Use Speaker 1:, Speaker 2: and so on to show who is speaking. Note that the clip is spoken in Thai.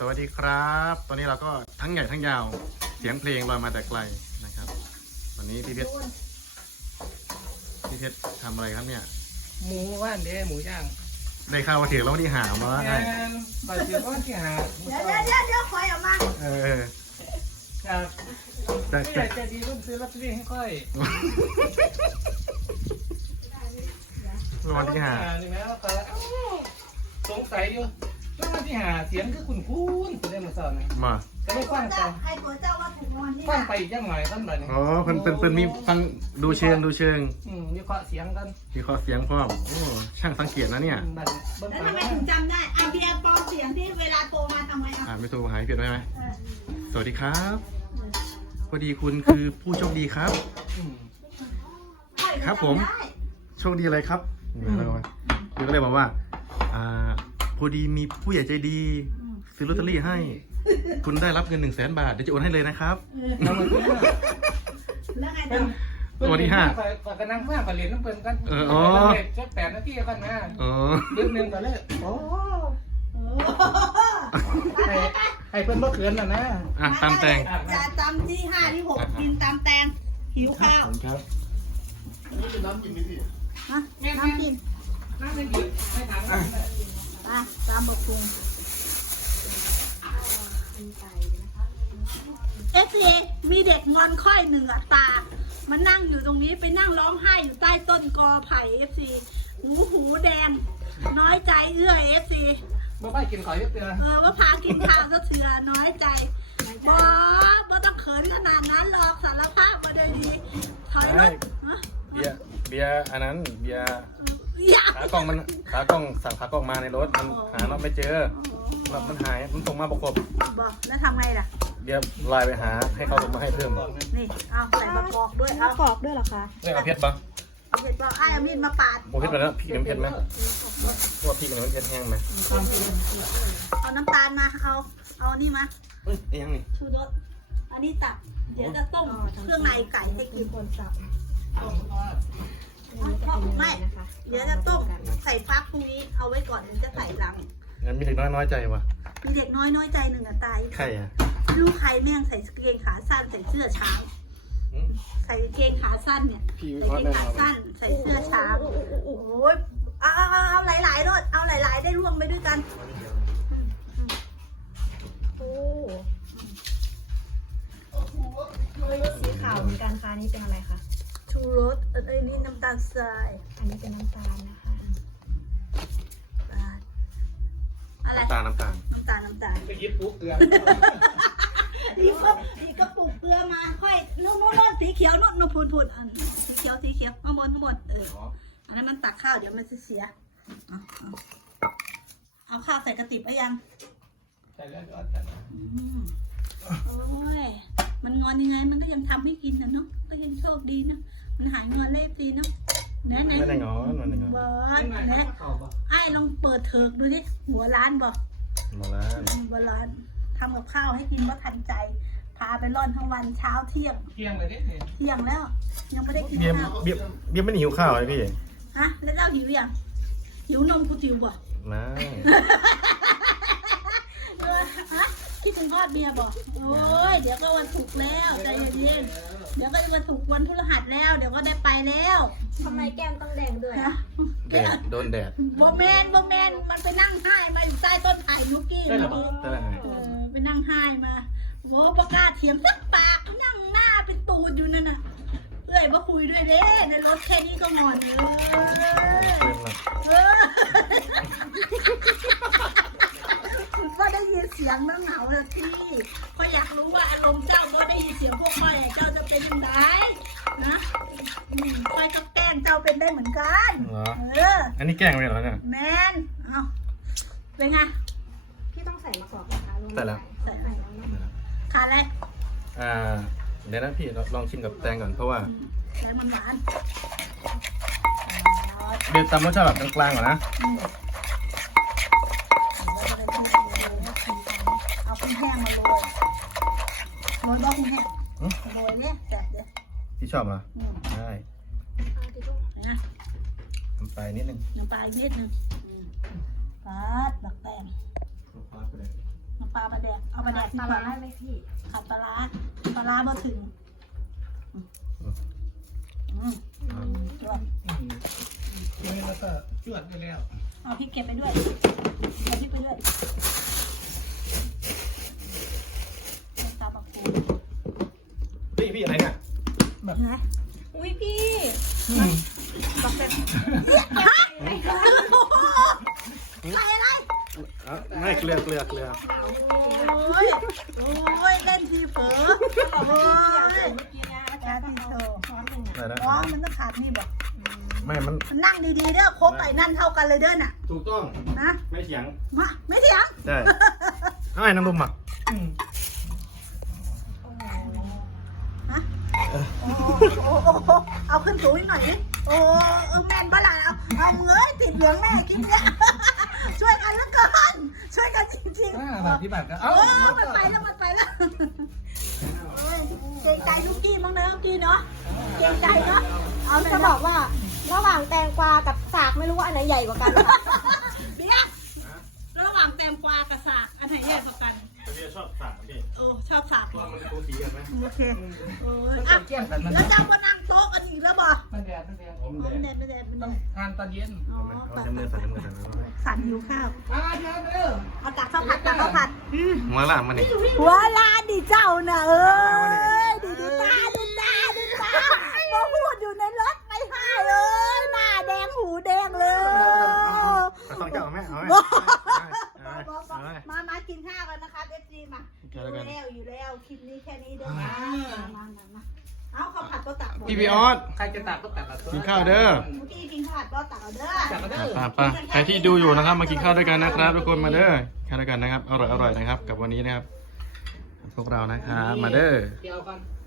Speaker 1: วัสดีครับตอนนี้เราก็ทั้งใหญ่ทั้งยาวเสียงเพลงลอยมาแต่ไกลนะครับวันนี้พี่เพชรทำอะไรครับเนี่ย
Speaker 2: หมูว่านเด้หมูย่าง
Speaker 1: ได้ข่าวว่าเถียงแล้วที่หามาไง
Speaker 2: ไปเถียงว่าที่หา
Speaker 3: เดี๋ยวคอยออกมา
Speaker 2: จากจะดีรุ่นซื้อลอตเตอรี่ให้ค่อย
Speaker 1: วันที่หา
Speaker 2: หนึ่งแล้วก็สงสัยอยู่แล้ววันที่หาเสียงคือคุณได้มาสอน
Speaker 1: มา
Speaker 2: ก็ไม่ฟังไป
Speaker 3: ไอ้ตัวเจ้าว่าถูกวันที่
Speaker 2: ฟังไปอีกยังหน่อยท่านแบบนี้
Speaker 1: อ๋อเป็นมีฟังดูเชิง
Speaker 2: มีเคาะเสียงกัน
Speaker 1: มีเคาะเสียงพร้อมโอ้ช่างสังเกตนะเนี่ย
Speaker 3: แล้วทำไมถึงจำได้ไอเดียปลอมเสียงที่เวลาโทรมาทำไม
Speaker 1: ไม่โทรหายเพียรได้ไหมสวัสดีครับพอดีคุณคือผู้โชคดีครับครับผมโชคดีอะไรครับคือก็เลยบอกว่าพอดีมีผู้ใหญ่ใจดีซื้อลอตเตอรี่ให้คุณได้รับเงิน100,000 บาทเดี๋ยวจะโอนให้เลยนะครับ
Speaker 3: แล้วไงต่อ
Speaker 1: วันที่5
Speaker 2: ก็นั่งฟังกับเหรียญน้ำเปิ้ลกันสัก8 นาทีกันนะเดือนหนึ่งก็เลยโอ้ไอ้เพิ่นบ่เขินแล้วนะ
Speaker 1: ตามแตง
Speaker 3: จะจำที่5 ที่ 6กินตามแตงหิวข้าว
Speaker 1: ครับ
Speaker 3: น้ำกินน้ำกิน
Speaker 2: น้ำไม่กินไม่ถาม
Speaker 3: ตามบทคุงมีเด็กงอนค่อยหนึ่งตามันนั่งอยู่ตรงนี้ไปนั่งร้องไห้อยู่ใต้ต้นกอไผ่หูแดงน้อยใจ
Speaker 2: บ่ไปกินขอเยอะเตือ
Speaker 3: ว่าพากินข้าวก็เถื่อน้อยใจบ่ต้องเขินขนาดนั้นหรอกสารภาพมาเลยดีถอยรถ
Speaker 1: เบียร์อันนั้นเบียร์ขากล้องสั่งขากล้องมาในรถมันหาเราไม่เจอมันหายมันส่งมาประกบ
Speaker 3: บอกแล้วทำไงล่ะ
Speaker 1: เบียร์ไลน์ไปหาให้เขาส่งมาให้เพิ่ม
Speaker 3: นี่เอาใส่มะกอกด้วยเอากอกด้วยหรอคะ
Speaker 1: ไม่เอาเพชรปะ
Speaker 3: เพชรบอกไอ้เอามีดมาปาด
Speaker 1: โอ้เพชรไปแล้วพี่น้ำเพชรไหมว่าพี่กับน้ำเพชรแห้งไหม
Speaker 3: เอาน้ำตาลมาเอานี่มา
Speaker 1: ยังนี่
Speaker 3: ชูรสอันนี้ตับเดี๋ยวจะต้มเครื่องในไก่ให้กินคนสับไม่เดี๋ยวจะต้มใส่ฟักพรุ่งนี้เอาไว้ก่อนจะใส่หลัง
Speaker 1: งั้นมีเด็กน้อยใจวะ
Speaker 3: มีเด็กน้อยใจหนึ่งตาย
Speaker 1: ใคร
Speaker 3: ลูกใครแม่งใส่กางเกงขาสั้นใส่เสื้อช้างใส่กางเกงขาสั้นเนี่ยใส่กางเกงขาสั้นใส่เสื้อช้างโอ้ยเอาหลายๆรถเอาหลายๆได้ร่วมไปด้วยกัน
Speaker 4: โอ้รถสีขาวเหมือนกันค่ะนี่เป็นอะไรคะ
Speaker 3: ชูรสอันนี้น้ำตาลทราย
Speaker 4: อันนี้เป็นน้ำตาลนะคะ
Speaker 3: อะไร
Speaker 1: น้ำตาล
Speaker 2: ไปยิบปุ๊บเกลือ
Speaker 3: นี่ก็ปลูกเกลือมาค่อยนู่นสีเขียวนู่นพูนสีเขียวข้างบนอันนั้นมันตักข้าวเดี๋ยวมันจะเสียเอาข้าวใส่กระติบไปยัง
Speaker 2: ใส่แล้ว
Speaker 3: โอ้ยมันงอนยังไงมันก็ยังทำให้กินนะเนาะก็ยังโชคดีนะมันหายงอนเล็บดีเนาะ
Speaker 1: ไม่ได้งอน
Speaker 3: บอสนะไอ้ลองเปิดเถิกดูดิหัวร้านบอก
Speaker 1: หัว
Speaker 3: ร้านทำกับข้าวให้กินว่าทันใจพาไปร่อนทั้งวันเช้าเที่ยง
Speaker 2: เลยดิ
Speaker 3: เที่ยงแล้วยังไม่ได้กินข้าว
Speaker 1: เบียไม่หิวข้าวเลยพี่
Speaker 3: ฮะแล้วเจ้าหิวยังหิวนมกูจิ๋วบ่
Speaker 1: ไม่
Speaker 3: คิดถึงทอดเบียร์บอกโอ้ยเดี๋ยวก็วันศุกร์แล้วใจเย็นๆเดี๋ยวก็วันศุกร์วันพฤหัสแล้วเดี๋ยวก็ได้ไปแล้ว
Speaker 4: ทำไมแก้มต้องแดงด้วย
Speaker 1: แดดโดนแดด
Speaker 3: โมเมนมันไปนั่งไห้มาอยู่ใต้ต้นไผ่ยุกี้มาดีไปนั่งไห้มาโว้ประกาศเถียงสักปากนั่งหน้าเป็นตูดอยู่นั่นน่ะเอ้ยมาคุยด้วยเด้ในรถแค่นี้ก็งอนเลยก็ได้ยินเสียงเหงาเลยพี่ก็อยากรู้ว่าอารมณ์เจ้าก็ได้ยินเสียงพวกค่อยเจ้าจะเป็นยังไงนะค่อยกับแกล้งเจ้าเป็นได้เหมือนกัน
Speaker 1: อันนี้แกล้งไปเหรอเนี่ย
Speaker 3: แมนเอาเป็นไง
Speaker 4: พี่ต้องใส่มะกอกนะคะ
Speaker 1: ใส่แล้ว
Speaker 3: ขาดอะไร
Speaker 1: เดี๋ยวนะพี่ลองชิมกับแตงก่อนเพราะว่า
Speaker 3: แตงมันหวาน
Speaker 1: เดี๋ยวตำรสชาติแบบกลางๆก่อนนะ
Speaker 3: เอาคุณแห้งมาโรยบอกคุณแห้งโรยเนี่ยแซ่บเลย
Speaker 1: ที่ชอบเหรอได้
Speaker 3: นะ
Speaker 1: น้ำปลานิดนึง
Speaker 3: ปาดบักแตงมะปลาแดกเอาปลาแดก
Speaker 4: ปลาร้าได้ไหมพี่
Speaker 3: ขาดปลาร้ามาถึงจวด
Speaker 2: กินแล้วก็จวดไปแล้ว
Speaker 3: เอาพริกเก็บไปด้วยเอาพริกไปด้วยตาปลาปู
Speaker 1: พี่อะไรเนี่ย
Speaker 3: นะ
Speaker 4: อุ้ยพี่
Speaker 3: ใส่อะไร
Speaker 1: ไม่เกลือ
Speaker 3: โอ้ยเล่นทีเผลอโอ้ย
Speaker 4: เมื่อกี้นะอา
Speaker 3: แค่
Speaker 4: จารย์
Speaker 3: ที
Speaker 4: ต้อง
Speaker 3: โช
Speaker 4: เอา
Speaker 3: ว์
Speaker 4: ช้อนหนึ่ง
Speaker 1: ได้แล้ว
Speaker 3: อ๋อมันต้องขาดนี่บอก
Speaker 1: ไม่มัน
Speaker 3: มันนั่งดีๆเด้อครบไอ้นั่นเท่ากันเลยเด้อน่ะ
Speaker 1: ถูกต้อง
Speaker 3: นะ
Speaker 1: ไม่เถียง
Speaker 3: มาไม่เถียง
Speaker 1: ใช่ให้น้ำลุมอ่ะ
Speaker 3: ฮะโอ้เอาขึ้นสูงอีกหน่อยดิโอ้แม่นบ้าล่ะเอาเงยติดเหลืองแม่กินเนี่ยช่วยกันแล้วกันช่วยกันจริงๆ
Speaker 2: แบบพี่บัตรก็
Speaker 3: เออมันไปแล้วเกรงใจลูกกี้มั้งนะลูกกี้เนาะเกรงใจเนาะเอา
Speaker 4: จะบอกว่าระหว่างแตงกวากับสากไม่รู้ว่าอันไหนใหญ่กว่ากัน
Speaker 3: เบี้ยระหว่างแตงกวากับสากอันไหนใหญ่กว่ากัน
Speaker 1: พี่ชอบสากพี่
Speaker 3: ชอบสาก
Speaker 1: ตัวมันสูสีกันไหม
Speaker 3: โอเคอ่ะแล้วจะมานั่งโต๊ะกันอีกแล้วบ่
Speaker 2: มันแดด
Speaker 1: ผม
Speaker 3: ไม่
Speaker 1: แด
Speaker 3: ได้
Speaker 1: ด
Speaker 3: ไม่ได้ไม่
Speaker 2: ต้อ
Speaker 3: ได้
Speaker 2: งทานตอนเย็น
Speaker 3: อ๋อ
Speaker 1: เอาจำเนื้อใส่จำเนื้อใส่
Speaker 3: สั่นหิวข้าว
Speaker 2: เดี๋ยวเด้อ
Speaker 3: เอาตักข้าวผัดตักข้าวผัด
Speaker 1: มาล่ะมันนี่
Speaker 3: หัวลานดิเจ้าน่ะเอ้ยดูตามาพูดอยู่ในรถไม่ให้เลยหน้าแดงหูแดงเลย
Speaker 1: ไปฟังเจ้าแม่เอาไหม
Speaker 3: มากินข้าวกันนะคะเอฟซีมาอยู่แล้วคลิปนี้แค่นี้เด้อมาเอาข้าวผัดก็ตัก
Speaker 1: พี่พี่ออส
Speaker 2: ใครจะตัดก็ตัด
Speaker 1: กินข้าวเด้อ
Speaker 3: เมื่อกี้กินข้าวผัดก็ตักเอาเด้อ
Speaker 2: ตัดมาเด้อ
Speaker 1: ป่ะใครที่ดูอยู่นะครับมากินข้าวด้วยกันนะครับทุกคนมาเด้อข้าวด้วยกันนะครับอร่อยนะครับ กับวันนี้นะครับพวกเรานะครับมาเด้อ
Speaker 2: เดี๋ยวกัน